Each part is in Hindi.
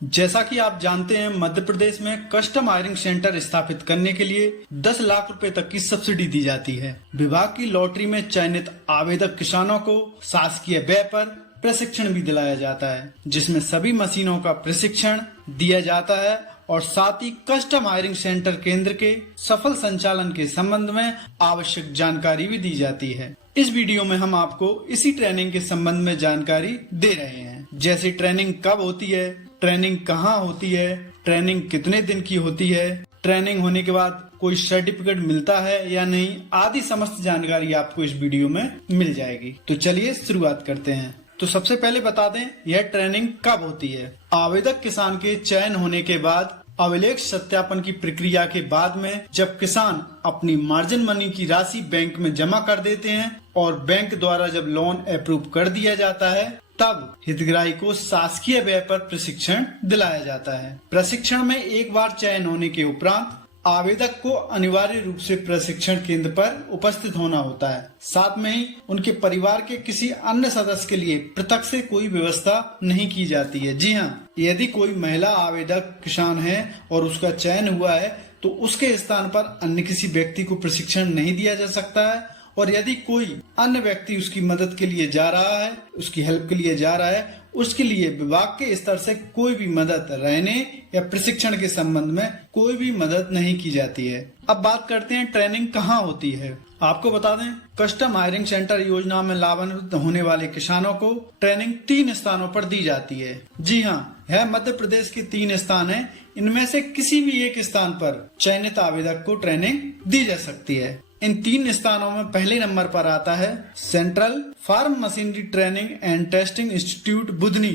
जैसा कि आप जानते हैं, मध्य प्रदेश में कस्टम आयरिंग सेंटर स्थापित करने के लिए 10 लाख रुपए तक की सब्सिडी दी जाती है। विभाग की लॉटरी में चयनित आवेदक किसानों को शासकीय व्यय पर प्रशिक्षण भी दिलाया जाता है, जिसमें सभी मशीनों का प्रशिक्षण दिया जाता है और साथ ही कस्टम आयरिंग सेंटर केंद्र के सफल संचालन के संबंध में आवश्यक जानकारी भी दी जाती है। इस वीडियो में हम आपको इसी ट्रेनिंग के संबंध में जानकारी दे रहे हैं, जैसे ट्रेनिंग कब होती है, ट्रेनिंग कहाँ होती है, ट्रेनिंग कितने दिन की होती है, ट्रेनिंग होने के बाद कोई सर्टिफिकेट मिलता है या नहीं, आदि समस्त जानकारी आपको इस वीडियो में मिल जाएगी। तो चलिए शुरुआत करते हैं। तो सबसे पहले बता दें, यह ट्रेनिंग कब होती है। आवेदक किसान के चयन होने के बाद अभिलेख सत्यापन की प्रक्रिया के बाद में जब किसान अपनी मार्जिन मनी की राशि बैंक में जमा कर देते हैं और बैंक द्वारा जब लोन अप्रूव कर दिया जाता है, तब हितग्राही को शासकीय व्यय पर प्रशिक्षण दिलाया जाता है। प्रशिक्षण में एक बार चयन होने के उपरांत आवेदक को अनिवार्य रूप से प्रशिक्षण केंद्र पर उपस्थित होना होता है। साथ में ही उनके परिवार के किसी अन्य सदस्य के लिए पृथक से कोई व्यवस्था नहीं की जाती है। जी हाँ, यदि कोई महिला आवेदक किसान है और उसका चयन हुआ है तो उसके स्थान पर अन्य किसी व्यक्ति को प्रशिक्षण नहीं दिया जा सकता है, और यदि कोई अन्य व्यक्ति उसकी मदद के लिए जा रहा है, उसकी हेल्प के लिए जा रहा है, उसके लिए विभाग के स्तर से कोई भी मदद रहने या प्रशिक्षण के संबंध में कोई भी मदद नहीं की जाती है। अब बात करते हैं ट्रेनिंग कहाँ होती है। आपको बता दें, कस्टम आयरिंग सेंटर योजना में लाभान्वित होने वाले किसानों को ट्रेनिंग 3 स्थानों पर दी जाती है। जी हाँ, यह मध्य प्रदेश के 3 स्थान हैं। इनमें से किसी भी एक स्थान पर चयनित आवेदक को ट्रेनिंग दी जा सकती है। इन 3 स्थानों में पहले नंबर पर आता है Central Farm Machinery Training and Testing Institute Budhni,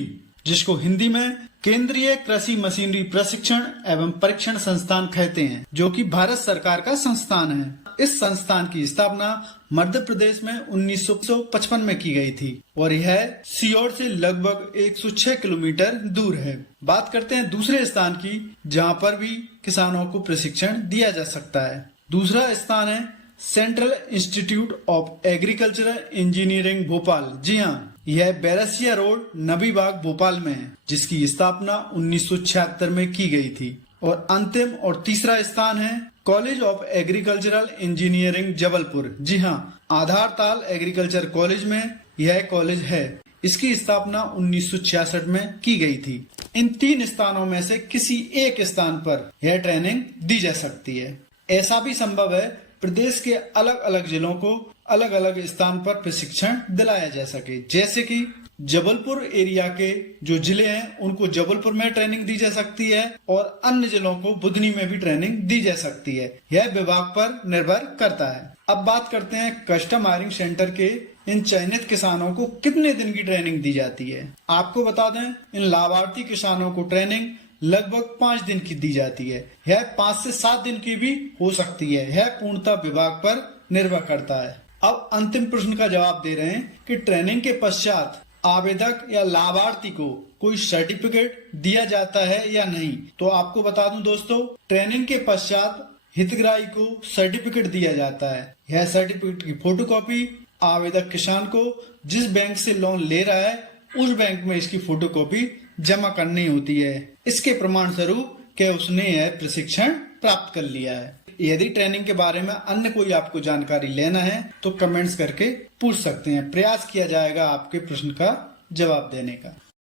जिसको हिंदी में केंद्रीय कृषि मशीनरी प्रशिक्षण एवं परीक्षण संस्थान कहते हैं, जो कि भारत सरकार का संस्थान है। इस संस्थान की स्थापना मध्य प्रदेश में 1955 में की गई थी और यह सीहोर से लगभग 106 किलोमीटर दूर है। बात करते हैं दूसरे स्थान की, जहाँ पर भी किसानों को प्रशिक्षण दिया जा सकता है। दूसरा स्थान है central institute of agricultural engineering Bhopal. जी हाँ, यह बैरसिया रोड, नबीबाग, भोपाल में है, जिसकी स्थापना 1976 में की गई थी। और अंतिम और तीसरा स्थान है college of agricultural engineering Jabalpur. जी हाँ, आधारताल एग्रीकल्चर कॉलेज में यह कॉलेज है। इसकी स्थापना 1966 में की गई थी। इन 3 स्थानों में से किसी एक स्थान पर यह ट्रेनिंग दी जा सकती है। ऐसा भी संभव है प्रदेश के अलग अलग जिलों को अलग अलग स्थान पर प्रशिक्षण दिलाया जा सके, जैसे कि जबलपुर एरिया के जो जिले हैं उनको जबलपुर में ट्रेनिंग दी जा सकती है और अन्य जिलों को बुधनी में भी ट्रेनिंग दी जा सकती है। यह विभाग पर निर्भर करता है। अब बात करते हैं कस्टम आयरिंग सेंटर के इन चयनित किसानों को कितने दिन की ट्रेनिंग दी जाती है। आपको बता दें, इन लाभार्थी किसानों को ट्रेनिंग लगभग 5 दिन की दी जाती है। यह 5 से 7 दिन की भी हो सकती है। यह पूर्णतः विभाग पर निर्भर करता है। अब अंतिम प्रश्न का जवाब दे रहे हैं कि ट्रेनिंग के पश्चात आवेदक या लाभार्थी को कोई सर्टिफिकेट दिया जाता है या नहीं। तो आपको बता दूं दोस्तों, ट्रेनिंग के पश्चात हितग्राही को सर्टिफिकेट दिया जाता है। यह सर्टिफिकेट की फोटोकॉपी आवेदक किसान को जिस बैंक से लोन ले रहा है उस बैंक में इसकी फोटोकॉपी जमा करनी होती है। इसके प्रमाण स्वरूप कि उसने यह प्रशिक्षण प्राप्त कर लिया है। यदि ट्रेनिंग के बारे में अन्य कोई आपको जानकारी लेना है तो कमेंट्स करके पूछ सकते हैं। प्रयास किया जाएगा आपके प्रश्न का जवाब देने का।